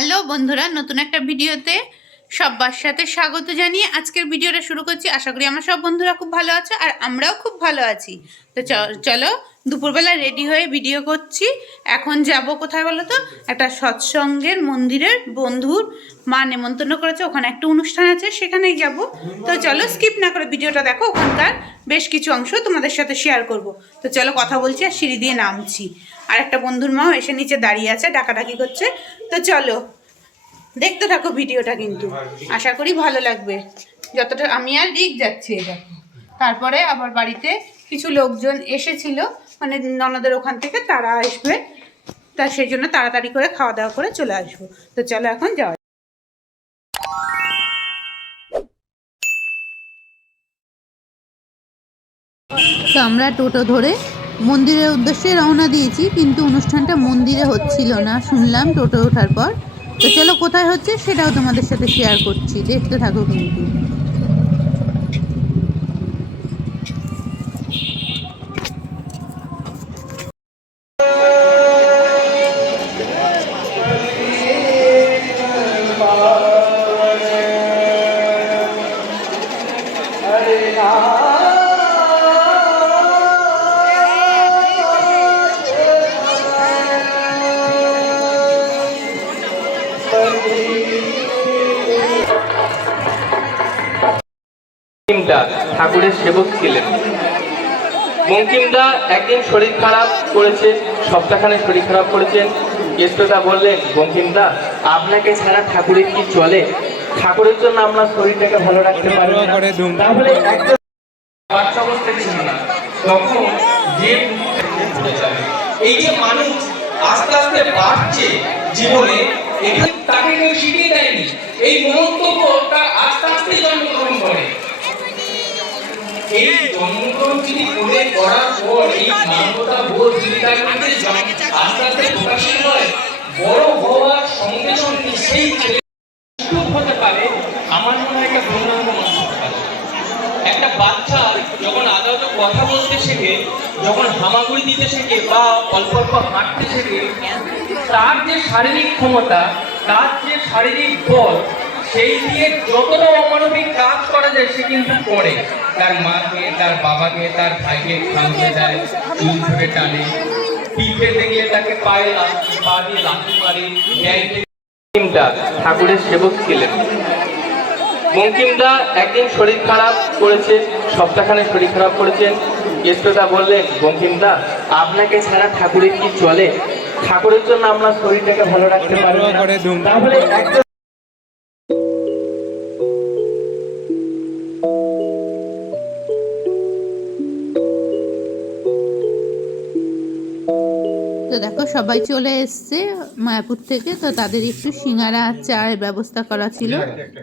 Hello বন্ধুরা, নতুন একটা ভিডিওতে সবার সাথে স্বাগত জানিয়ে আজকের ভিডিওটা শুরু করছি। আশা করি আমার সব বন্ধুরা খুব ভালো আছে আর আমরাও খুব ভালো আছি। তো চলো, দুপুরবেলা রেডি হয়ে ভিডিও করছি। এখন যাব কোথায় বলো তো? একটা সৎসঙ্গের মন্দিরের বন্ধুর মা নেমন্তন্ন করেছে, ওখানে একটা অনুষ্ঠান আছে, সেখানেই যাব। তো চলো স্কিপ না করে ভিডিওটা দেখো, ওখানকার বেশ কিছু অংশ তোমাদের সাথে শেয়ার করব। তো চলো কথা বলছি আর সিঁড়ি দিয়ে নামছি। আর একটা বন্ধুর মাও এসে নিচে দাঁড়িয়ে আছে, ডাকাডাকি করছে। তো চলো দেখতে থাকো ভিডিওটা কিন্তু। আশা করি ভালো লাগবে। যতটা আমি আর রিক যাচ্ছি দেখো। তারপরে আবার বাড়িতে কিছু লোকজন এসেছিল। মানে ননদের ওখান থেকে তারা আসবে। তা সেই জন্য তাড়াতাড়ি করে খাওয়া দাওয়া করে চলে আসব। তো চলো এখন যাওয়া তো আমরা টোটো ধরে মন্দিরের উদ্দেশ্যে রওনা দিয়েছি, কিন্তু অনুষ্ঠানটা মন্দিরে হচ্ছিল না। শুনলাম টোটো ওঠার পর। তো চলো কোথায় হচ্ছে সেটাও তোমাদের সাথে শেয়ার করছি। দেখতে থাকো কিন্তু। বঙ্কিমদা ঠাকুরের সেবক ছিলেন। বঙ্কিমদা একদিন শরীর খারাপ করেছে সপ্তাহখানে শরীর খারাপ করেছেন জ্যেষ্ঠতা বললেন বঙ্কিমদা আপনাকে ছাড়া ঠাকুরের কি চলে? ঠাকুরের জন্য আপনার শরীরটাকে ভালো রাখতে পারবেন না। তাহলে একটা বাচ্চা অবস্থা ছিল না। তখন যে এই যে মানুষ আস্তে আস্তে বাড়ছে জীবনে এখানে তাকে কেউ শিখিয়ে দেয়নি। এই মন্তব্য তার আস্তে আস্তে জন্মগ্রহণ করে এই জন্মগ্রহণ যদি করার পর এই মানবতা বোধ যদি তার মধ্যে জন্ম- আস্তে আস্তে প্রকাশিত হয় বড় হওয়ার সঙ্গে সঙ্গে সেই ছেলে হতে পারে আমার মনে হয় একটা পূর্ণাঙ্গ মানুষ হতে পারে। একটা বাচ্চা যখন আদালতে কথা বলতে শেখে যখন হামাগুড়ি দিতে শেখে বা অল্প অল্প হাঁটতে শেখে তার যে শারীরিক ক্ষমতা তার যে শারীরিক বল সেই দিয়ে যতটা অমানবিক কাজ করা যায় সে কিন্তু করে। তার মাকে, তার বাবাকে, তার ভাইকে খামতে দেয় চুল ধরে টানে। পিঠে দেখলে তাকে পায়ে পা দিয়ে লাথি মারে বঙ্কিমদা ঠাকুরের সেবক ছিলেন। বঙ্কিমদা একদিন শরীর খারাপ করেছে সপ্তাহখানে শরীর খারাপ করেছেন জ্যেষ্ঠতা বললেন, বঙ্কিমদা, আপনাকে ছাড়া ঠাকুরের কি চলে? ঠাকুরের জন্য আপনার শরীরটাকে ভালো রাখতে না। তাহলে সবাই চলে এসছে মায়াপুর থেকে তো তাদের একটু সিঙ্গারা আর চায়ের ব্যবস্থা করা ছিল।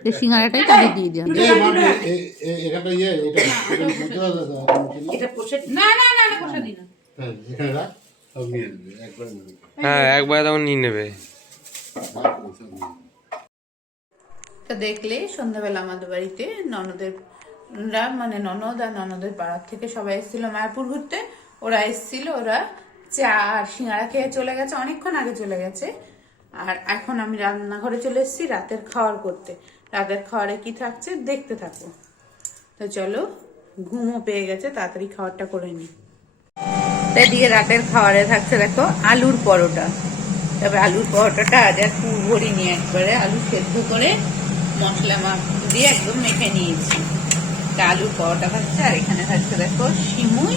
তো সিঙ্গারাটাই তাদের দিয়ে এখানটা ইয়ে হ্যাঁ, একবারে। হ্যাঁ একবার তখন নিয়ে নেবে। তো দেখলে সন্ধ্যাবেলা আমাদের বাড়িতে ননদের মানে ননদ আর ননদের পাড়ার থেকে সবাই এসেছিল মায়াপুর ঘুরতে। ওরা এসেছিল ওরা চা আর সিঙ্গারা খেয়ে চলে গেছে, অনেকক্ষণ আগে চলে গেছে। আর এখন আমি রান্নাঘরে চলে এসেছি রাতের খাওয়ার করতে। রাতের খাওয়ারে কি থাকছে দেখতে থাকো। তো চলো, ঘুমও পেয়ে গেছে, তাড়াতাড়ি খাবারটা করে নিই। এদিকে রাতের খাওয়ারে থাকছে দেখো আলুর পরোটা। তবে আলুর পরোটাটা আজ আর পুর ভরি নিয়ে একবারে, আলু সেদ্ধ করে মশলা মাখ দিয়ে একদম মেখে নিয়েছি। আলুর পরোটা থাকছে আর এখানে থাকছে দেখো শিমুই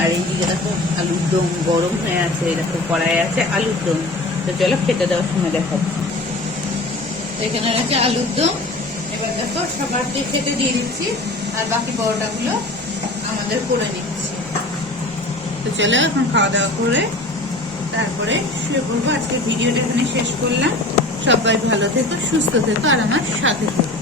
আর এইদিকে দেখো আলুর দম গরম হয়ে আছে দেখো কড়াই আছে আলুর দম। তো চলো খেতে দেওয়ার সময় দেখাচ্ছি। এখানে রয়েছে আলুর দম। এবার দেখো সবারকে খেতে দিয়ে দিচ্ছি, আর বাকি পরোটাগুলো আমাদের করে নিচ্ছি। তো চলো এখন খাওয়া দাওয়া করে তারপরে শুয়ে পড়ব। আজকে ভিডিওটা এখানে শেষ করলাম। সবাই ভালো থেকো, সুস্থ থেকো, আর আমার সাথে থেকো।